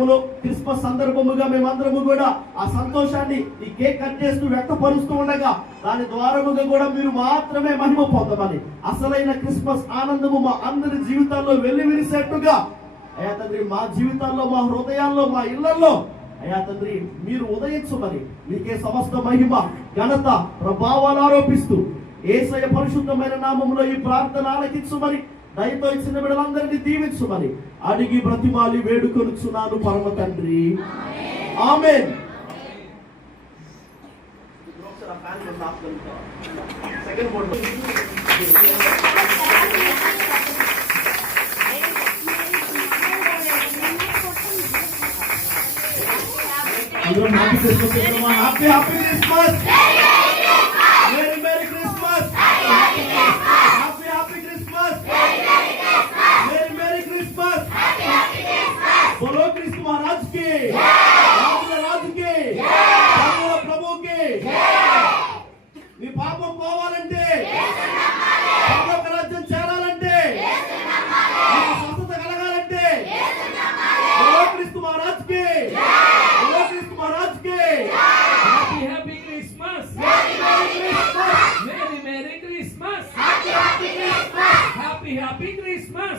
సమయంలో క్రిస్మస్ సందర్భముగా మేమందరము కూడా ఆ సంతోషాన్ని ఈ కేక్ కట్ చేస్తూ వ్యక్తపరుస్తూ ఉండగా దాని ద్వారముగా కూడా మీరు మాత్రమే మహిమ పొందమని, అసలైన క్రిస్మస్ ఆనందము మా అందరి జీవితాల్లో వెల్లివిరిసేట్టుగా అయ్యా తండ్రి మా జీవితాల్లో, మా హృదయాల్లో, మా ఇళ్లలో అయ్యా తండ్రి మీరు ఉదయించమని మీకే సమస్త మహిమ, ఘనత, ప్రభావాలు ఆరోపిస్తూ యేసయ్య పరిశుద్ధమైన నామములో ఈ ప్రార్థన ఆలకించమని, దయతో ఇచ్చిన బిడ్డలందరినీ దీవించమని అడిగి బ్రతిమాలి వేడుకొనుచున్నాను పరమ తండ్రి. Amen. Second board happy Christmas, happy happy Christmas, merry merry Christmas, happy happy Christmas, merry merry Christmas. बोलो कृष्ण महाराज के, राज के, प्रभु के. నీ పాపం పోవాలంటే, పరలోక రాజ్యం చేరాలంటే, నీకు స్వస్థత కలగాలంటే बोलो कृष्ण महाराज के, बोलो कृष्ण महाराज के. Happy Happy Christmas, Merry Merry Christmas, Happy Happy Christmas, Happy Happy Christmas.